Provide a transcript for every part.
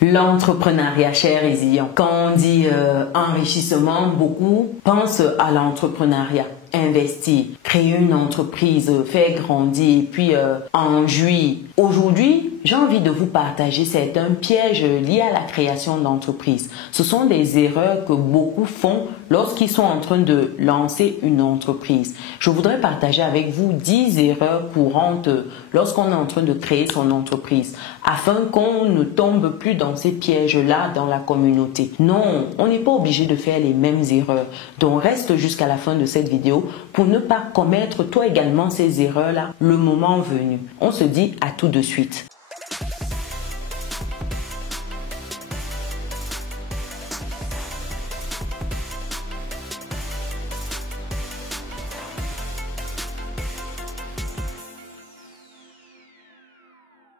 L'entrepreneuriat, cher résilient. Quand on dit enrichissement, beaucoup pensent à l'entrepreneuriat. Investir, créer une entreprise, faire grandir, puis en jouir. Aujourd'hui, j'ai envie de vous partager, c'est un piège lié à la création d'entreprise. Ce sont des erreurs que beaucoup font lorsqu'ils sont en train de lancer une entreprise. Je voudrais partager avec vous 10 erreurs courantes lorsqu'on est en train de créer son entreprise, afin qu'on ne tombe plus dans ces pièges-là dans la communauté. Non, on n'est pas obligé de faire les mêmes erreurs. Donc reste jusqu'à la fin de cette vidéo pour ne pas commettre toi également ces erreurs-là le moment venu. On se dit à tout de suite.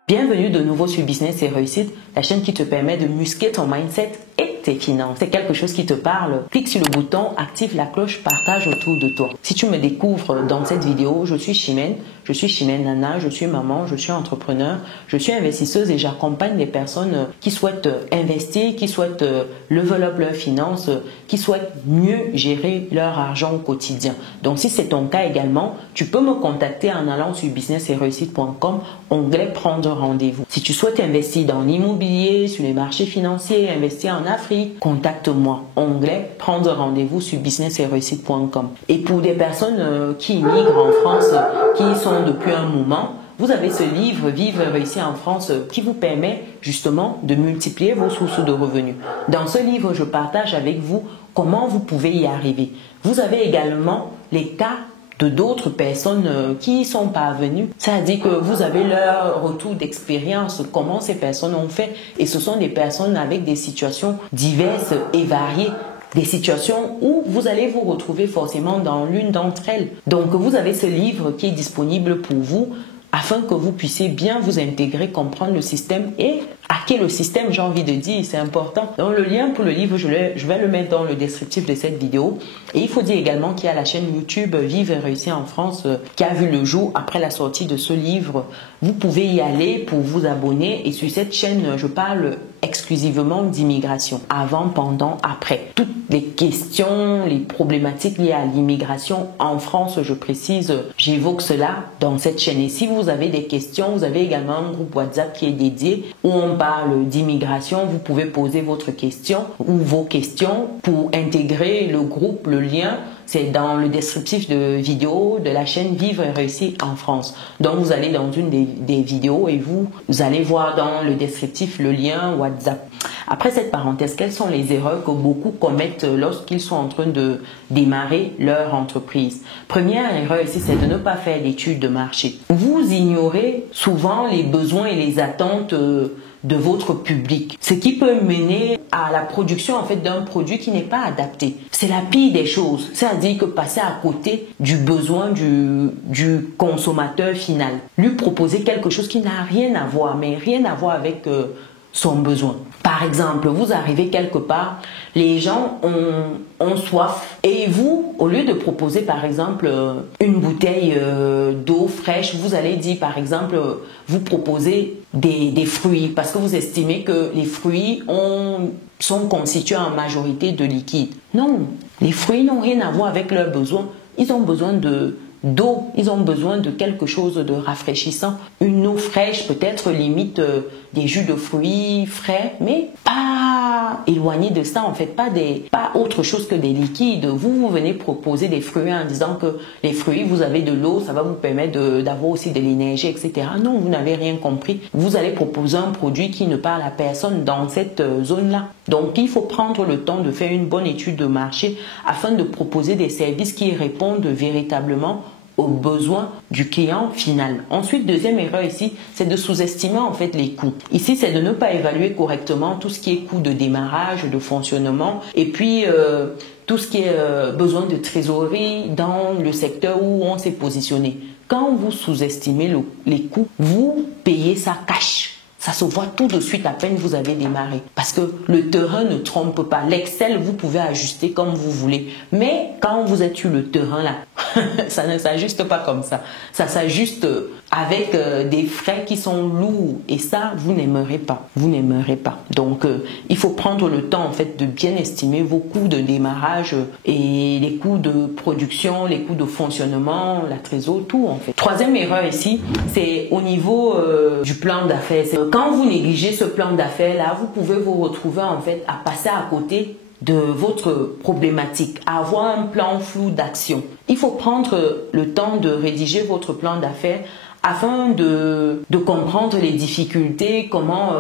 Bienvenue de nouveau sur Business et Réussite, la chaîne qui te permet de muscler ton mindset et tes finances. C'est quelque chose qui te parle, clique sur le bouton, active la cloche, partage autour de toi. Si tu me découvres dans cette vidéo, je suis Chimène Nana, je suis maman, je suis entrepreneur, je suis investisseuse et j'accompagne les personnes qui souhaitent investir, qui souhaitent level up leurs finances, qui souhaitent mieux gérer leur argent au quotidien. Donc si c'est ton cas également, tu peux me contacter en allant sur businessetréussite.com, onglet prendre rendez-vous. Si tu souhaites investir dans l'immobilier, sur les marchés financiers, investir en Afrique, contacte-moi, onglet prendre rendez-vous sur businessetréussite.com. Et pour des personnes qui immigrent en France, qui y sont depuis un moment, vous avez ce livre Vivre et réussir en France qui vous permet justement de multiplier vos sources de revenus. Dans ce livre, je partage avec vous comment vous pouvez y arriver. Vous avez également les cas de d'autres personnes qui y sont parvenues. C'est-à-dire que vous avez leur retour d'expérience, comment ces personnes ont fait. Et ce sont des personnes avec des situations diverses et variées. Des situations où vous allez vous retrouver forcément dans l'une d'entre elles. Donc vous avez ce livre qui est disponible pour vous afin que vous puissiez bien vous intégrer, comprendre le système et hacker le système, j'ai envie de dire, c'est important. Donc le lien pour le livre, je vais le mettre dans le descriptif de cette vidéo. Et il faut dire également qu'il y a la chaîne YouTube Vivre et réussir en France qui a vu le jour après la sortie de ce livre. Vous pouvez y aller pour vous abonner et sur cette chaîne, je parle exclusivement d'immigration, avant, pendant, après. Toutes les questions, les problématiques liées à l'immigration en France, je précise, j'évoque cela dans cette chaîne. Et si vous avez des questions, vous avez également un groupe WhatsApp qui est dédié où on parle d'immigration. Vous pouvez poser votre question ou vos questions pour intégrer le groupe, le lien. C'est dans le descriptif de vidéo de la chaîne Vivre et réussir en France. Donc vous allez dans une des vidéos et vous allez voir dans le descriptif le lien WhatsApp. Après cette parenthèse, quelles sont les erreurs que beaucoup commettent lorsqu'ils sont en train de démarrer leur entreprise? Première erreur ici, c'est de ne pas faire d'études de marché. Vous ignorez souvent les besoins et les attentes de votre public, ce qui peut mener à la production en fait d'un produit qui n'est pas adapté. C'est la pire des choses, c'est-à-dire que passer à côté du besoin du consommateur final, lui proposer quelque chose qui n'a rien à voir, mais rien à voir avec son besoin. Par exemple, vous arrivez quelque part, les gens ont soif et vous, au lieu de proposer par exemple une bouteille d'eau fraîche, vous allez dire par exemple, vous proposez des fruits parce que vous estimez que les fruits sont constitués en majorité de liquide. Non, les fruits n'ont rien à voir avec leurs besoins. Ils ont besoin d'eau, ils ont besoin de quelque chose de rafraîchissant, une eau fraîche, peut-être limite des jus de fruits frais, mais pas éloigné de ça en fait, pas autre chose que des liquides. Vous venez proposer des fruits en disant que les fruits, vous avez de l'eau, ça va vous permettre d'avoir aussi de l'énergie, etc. Non, vous n'avez rien compris. Vous allez proposer un produit qui ne parle à personne dans cette zone-là. Donc il faut prendre le temps de faire une bonne étude de marché afin de proposer des services qui répondent véritablement aux besoins du client final. Ensuite, deuxième erreur ici, c'est de sous-estimer en fait les coûts. Ici, c'est de ne pas évaluer correctement tout ce qui est coût de démarrage, de fonctionnement et puis tout ce qui est besoin de trésorerie dans le secteur où on s'est positionné. Quand vous sous-estimez les coûts, vous payez ça cash. Ça se voit tout de suite à peine vous avez démarré. Parce que le terrain ne trompe pas. L'Excel, vous pouvez ajuster comme vous voulez. Mais quand vous êtes sur le terrain là, ça ne s'ajuste pas comme ça. Ça s'ajuste avec des frais qui sont lourds et ça, vous n'aimerez pas. Vous n'aimerez pas. Donc, il faut prendre le temps en fait de bien estimer vos coûts de démarrage et les coûts de production, les coûts de fonctionnement, la trésorerie, tout en fait. Troisième erreur ici, c'est au niveau du plan d'affaires. Quand vous négligez ce plan d'affaires là, vous pouvez vous retrouver en fait à passer à côté de votre problématique, à avoir un plan flou d'action. Il faut prendre le temps de rédiger votre plan d'affaires afin de comprendre les difficultés, comment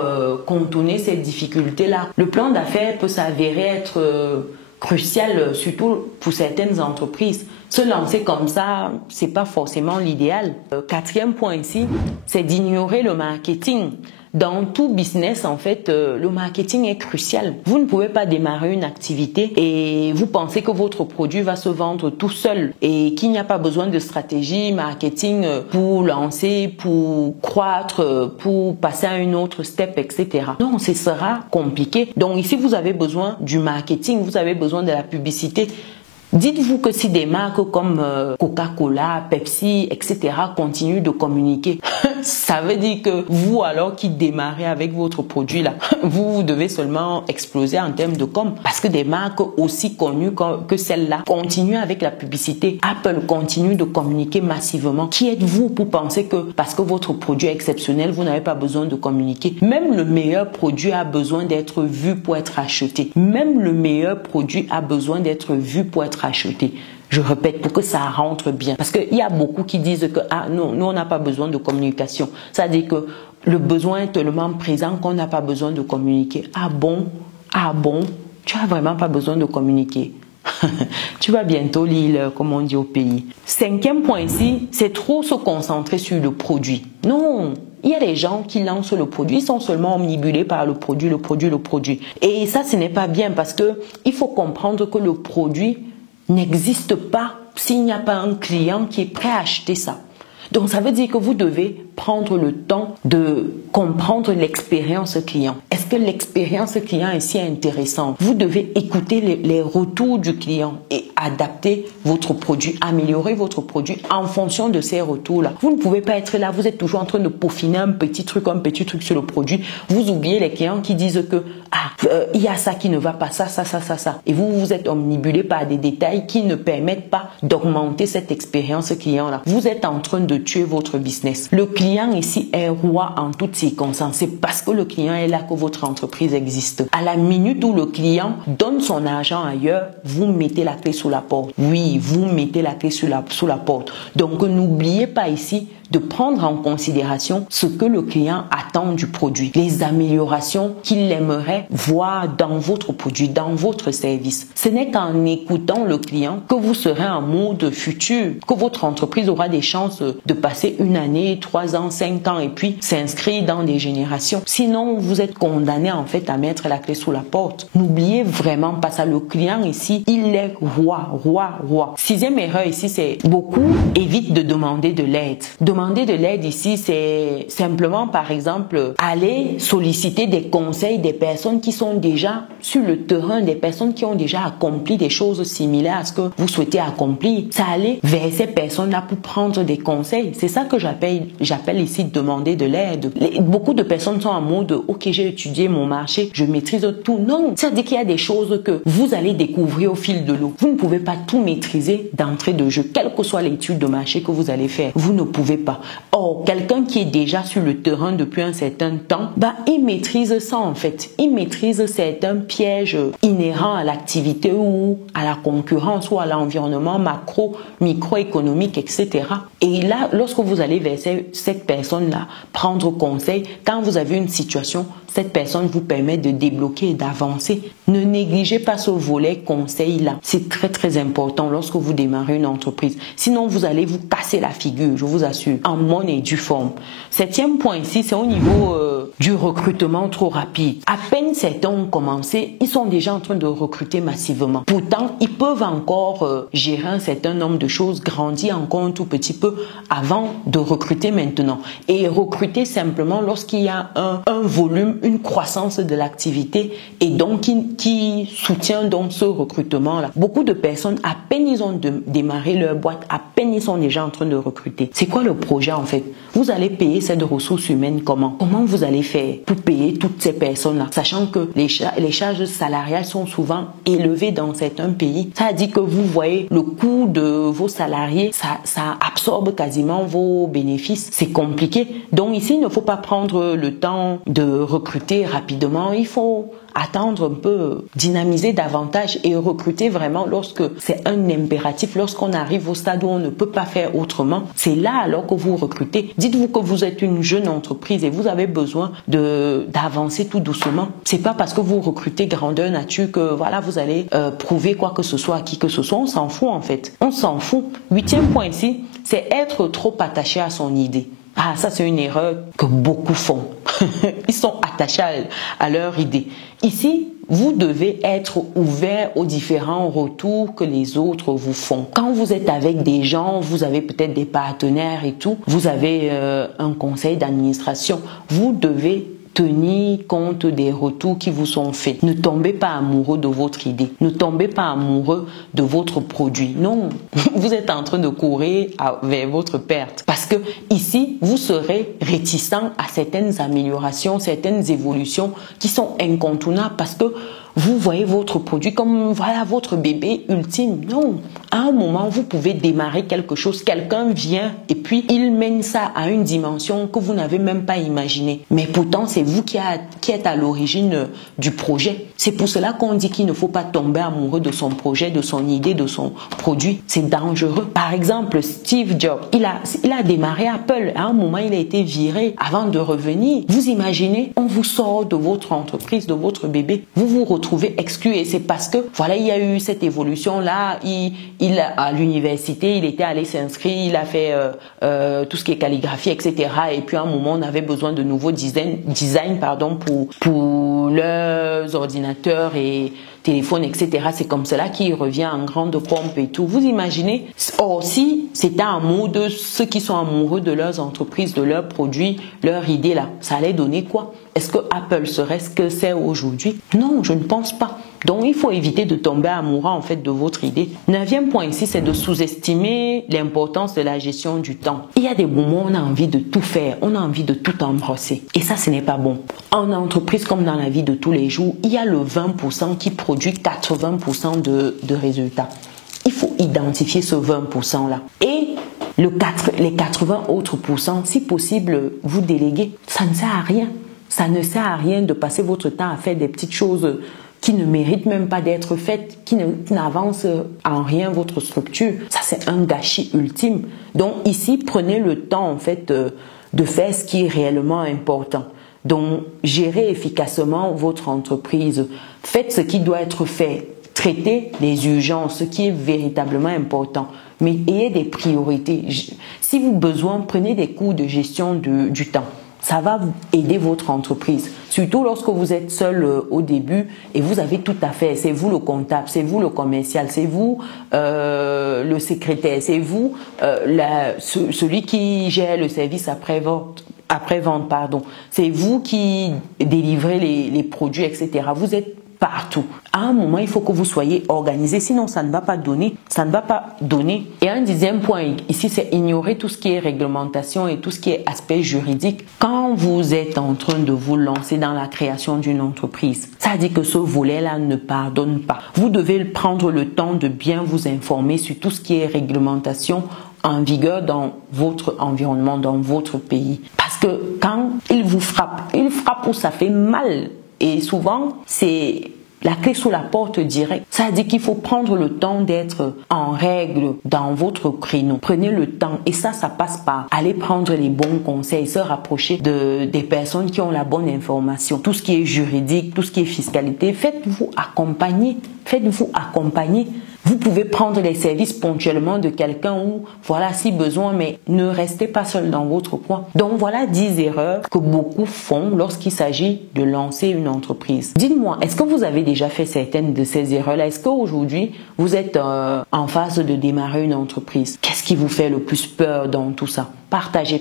contourner ces difficultés-là. Le plan d'affaires peut s'avérer être crucial, surtout pour certaines entreprises. Se lancer comme ça, c'est pas forcément l'idéal. Quatrième point ici, c'est d'ignorer le marketing. Dans tout business, en fait, le marketing est crucial. Vous ne pouvez pas démarrer une activité et vous pensez que votre produit va se vendre tout seul et qu'il n'y a pas besoin de stratégie marketing pour lancer, pour croître, pour passer à une autre step, etc. Non, ce sera compliqué. Donc ici, vous avez besoin du marketing, vous avez besoin de la publicité. Dites-vous que si des marques comme Coca-Cola, Pepsi, etc. continuent de communiquer, ça veut dire que vous alors qui démarrez avec votre produit là, vous devez seulement exploser en termes de com. Parce que des marques aussi connues que celle-là continuent avec la publicité. Apple continue de communiquer massivement. Qui êtes-vous pour penser que parce que votre produit est exceptionnel, vous n'avez pas besoin de communiquer? Même le meilleur produit a besoin d'être vu pour être acheté. Même le meilleur produit a besoin d'être vu pour être acheté. Je répète, pour que ça rentre bien. Parce qu'il y a beaucoup qui disent que non, nous on n'a pas besoin de communication. Ça veut dire que le besoin est tellement présent qu'on n'a pas besoin de communiquer. Ah bon? Tu n'as vraiment pas besoin de communiquer. Tu vas bientôt lire, comme on dit au pays. Cinquième point ici, c'est trop se concentrer sur le produit. Non, il y a des gens qui lancent le produit, ils sont seulement omnibulés par le produit. Et ça, ce n'est pas bien parce que il faut comprendre que le produit n'existe pas s'il n'y a pas un client qui est prêt à acheter ça. Donc, ça veut dire que vous devez prendre le temps de comprendre l'expérience client. Est-ce que l'expérience client est si intéressante? Vous devez écouter les retours du client et adapter votre produit, améliorer votre produit en fonction de ces retours-là. Vous ne pouvez pas être là, vous êtes toujours en train de peaufiner un petit truc sur le produit. Vous oubliez les clients qui disent que il y a ça qui ne va pas, ça. Et vous êtes omnibulé par des détails qui ne permettent pas d'augmenter cette expérience client-là. Vous êtes en train de tuer votre business. Le client ici est roi en toutes circonstances. C'est parce que le client est là que votre entreprise existe. À la minute où le client donne son argent ailleurs, vous mettez la clé sous la porte. Oui, vous mettez la clé sous la porte. Donc, n'oubliez pas ici de prendre en considération ce que le client attend du produit, les améliorations qu'il aimerait voir dans votre produit, dans votre service. Ce n'est qu'en écoutant le client que vous serez en mode futur, que votre entreprise aura des chances de passer 1 année, 3 ans, 5 ans et puis s'inscrire dans des générations. Sinon, vous êtes condamné en fait à mettre la clé sous la porte. N'oubliez vraiment pas ça. Le client ici, il est roi. 6e erreur ici, c'est beaucoup évitent de demander de l'aide. Demander de l'aide ici, c'est simplement, par exemple, aller solliciter des conseils des personnes qui sont déjà sur le terrain, des personnes qui ont déjà accompli des choses similaires à ce que vous souhaitez accomplir. C'est aller vers ces personnes-là pour prendre des conseils. C'est ça que j'appelle ici demander de l'aide. Beaucoup de personnes sont en mode « Ok, j'ai étudié mon marché, je maîtrise tout ». Non, c'est-à-dire qu'il y a des choses que vous allez découvrir au fil de l'eau. Vous ne pouvez pas tout maîtriser d'entrée de jeu, quelle que soit l'étude de marché que vous allez faire. Vous ne pouvez pas. Or, quelqu'un qui est déjà sur le terrain depuis un certain temps, il maîtrise ça en fait. Il maîtrise certains pièges inhérents à l'activité ou à la concurrence ou à l'environnement macro, microéconomique, etc. Et là, lorsque vous allez vers cette personne-là, prendre conseil, quand vous avez une situation, cette personne vous permet de débloquer et d'avancer. Ne négligez pas ce volet conseil-là. C'est très très important lorsque vous démarrez une entreprise. Sinon, vous allez vous casser la figure, je vous assure, en bonne et due forme. 7e point ici, c'est au niveau du recrutement trop rapide. À peine certains ont commencé, ils sont déjà en train de recruter massivement. Pourtant, ils peuvent encore gérer un certain nombre de choses, grandir encore un tout petit peu avant de recruter maintenant. Et recruter simplement lorsqu'il y a un volume, une croissance de l'activité et donc qui soutient donc ce recrutement-là. Beaucoup de personnes, à peine ils ont démarré leur boîte, à peine ils sont déjà en train de recruter. C'est quoi le projet en fait? Vous allez payer cette ressource humaine comment? Comment vous allez faire pour payer toutes ces personnes-là? Sachant que les charges salariales sont souvent élevées dans certains pays. Ça dit que vous voyez le coût de vos salariés, ça absorbe quasiment vos bénéfices. C'est compliqué. Donc ici, il ne faut pas prendre le temps de recruter rapidement. Il faut attendre un peu, dynamiser davantage et recruter vraiment lorsque c'est un impératif, lorsqu'on arrive au stade où on ne peut pas faire autrement. C'est là alors que vous recrutez. Dites-vous que vous êtes une jeune entreprise et vous avez besoin d'avancer tout doucement. C'est pas parce que vous recrutez grandeur nature que voilà vous allez prouver quoi que ce soit à qui que ce soit. On s'en fout en fait. On s'en fout. 8e point ici, c'est être trop attaché à son idée. Ah, ça c'est une erreur que beaucoup font. Ils sont attachés à leur idée. Ici, vous devez être ouvert aux différents retours que les autres vous font. Quand vous êtes avec des gens, vous avez peut-être des partenaires et tout, vous avez un conseil d'administration, vous devez tenir compte des retours qui vous sont faits. Ne tombez pas amoureux de votre idée. Ne tombez pas amoureux de votre produit. Non, vous êtes en train de courir vers votre perte. Parce que ici, vous serez réticent à certaines améliorations, certaines évolutions qui sont incontournables parce que vous voyez votre produit comme voilà votre bébé ultime. Non, à un moment, vous pouvez démarrer quelque chose. Quelqu'un vient et puis il mène ça à une dimension que vous n'avez même pas imaginée. Mais pourtant, c'est vous qui êtes à l'origine du projet. C'est pour cela qu'on dit qu'il ne faut pas tomber amoureux de son projet, de son idée, de son produit. C'est dangereux. Par exemple, Steve Jobs, il a démarré Apple. À un moment, il a été viré avant de revenir. Vous imaginez, on vous sort de votre entreprise, de votre bébé. Vous vous retrouvez exclu et c'est parce que voilà il y a eu cette évolution là. Il à l'université il était allé s'inscrire, il a fait tout ce qui est calligraphie etc. Et puis à un moment on avait besoin de nouveaux design pour leurs ordinateurs et téléphones etc. C'est comme cela qu'il revient en grande pompe et tout. Vous imaginez? Or si c'était amour de ceux qui sont amoureux de leurs entreprises, de leurs produits, leur idée là, ça allait donner quoi? Est-ce que Apple serait ce que c'est aujourd'hui? Non, je ne pense pas. Donc, il faut éviter de tomber amoureux en fait de votre idée. 9e point ici, c'est de sous-estimer l'importance de la gestion du temps. Il y a des moments où on a envie de tout faire, on a envie de tout embrasser. Et ça, ce n'est pas bon. En entreprise comme dans la vie de tous les jours, il y a le 20% qui produit 80% de résultats. Il faut identifier ce 20% là. Et les 80 autres pourcents, si possible, vous déléguez. Ça ne sert à rien. Ça ne sert à rien de passer votre temps à faire des petites choses qui ne méritent même pas d'être faites, qui n'avancent en rien votre structure. Ça, c'est un gâchis ultime. Donc ici, prenez le temps en fait de faire ce qui est réellement important. Donc, gérez efficacement votre entreprise. Faites ce qui doit être fait. Traitez les urgences, ce qui est véritablement important. Mais ayez des priorités. Si vous avez besoin, prenez des cours de gestion du temps. Ça va vous aider votre entreprise. Surtout lorsque vous êtes seul au début et vous avez tout à faire. C'est vous le comptable, c'est vous le commercial, c'est vous le secrétaire, c'est vous celui qui gère le service après-vente. C'est vous qui délivrez les produits, etc. Vous êtes partout. À un moment, il faut que vous soyez organisé, sinon ça ne va pas donner. Ça ne va pas donner. Et un 10e point ici, c'est ignorer tout ce qui est réglementation et tout ce qui est aspect juridique. Quand vous êtes en train de vous lancer dans la création d'une entreprise, ça dit que ce volet-là ne pardonne pas. Vous devez prendre le temps de bien vous informer sur tout ce qui est réglementation en vigueur dans votre environnement, dans votre pays. Parce que quand il frappe où ça fait mal. Et souvent, c'est la clé sous la porte directe. Ça veut dire qu'il faut prendre le temps d'être en règle dans votre créneau. Prenez le temps. Et ça passe par aller prendre les bons conseils, se rapprocher des personnes qui ont la bonne information. Tout ce qui est juridique, tout ce qui est fiscalité, faites-vous accompagner. Faites-vous accompagner. Vous pouvez prendre les services ponctuellement de quelqu'un ou voilà si besoin, mais ne restez pas seul dans votre coin. Donc voilà 10 erreurs que beaucoup font lorsqu'il s'agit de lancer une entreprise. Dites-moi, est-ce que vous avez déjà fait certaines de ces erreurs-là? Est-ce qu'aujourd'hui vous êtes en phase de démarrer une entreprise? Qu'est-ce qui vous fait le plus peur dans tout ça? Partagez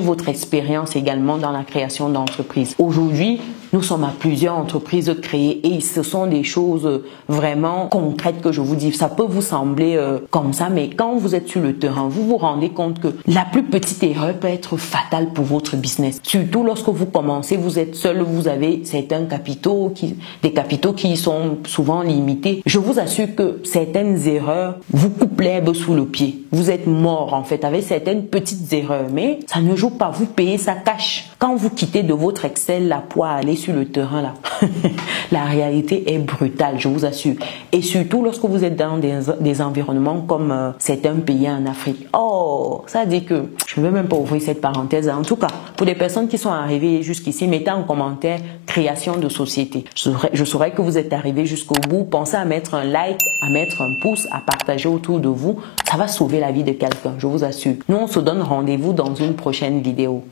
votre expérience également dans la création d'entreprises. Aujourd'hui, nous sommes à plusieurs entreprises créées et ce sont des choses vraiment concrètes que je vous dis. Ça peut vous sembler comme ça, mais quand vous êtes sur le terrain, vous vous rendez compte que la plus petite erreur peut être fatale pour votre business. Surtout lorsque vous commencez, vous êtes seul, vous avez certains capitaux, des capitaux qui sont souvent limités. Je vous assure que certaines erreurs vous coupent l'herbe sous le pied. Vous êtes mort en fait avec certaines petites erreurs, mais ça ne joue pas. Vous payez ça cash. Quand vous quittez de votre Excel là pour aller sur le terrain là, la réalité est brutale, je vous assure. Et surtout lorsque vous êtes dans des environnements comme certains pays en Afrique. Oh, ça dit que je ne veux même pas ouvrir cette parenthèse. En tout cas, pour les personnes qui sont arrivées jusqu'ici, mettez en commentaire création de société. Je saurais que vous êtes arrivés jusqu'au bout. Pensez à mettre un like, à mettre un pouce, à partager autour de vous. Ça va sauver la vie de quelqu'un, je vous assure. Nous, on se donne rendez-vous dans une prochaine vidéo.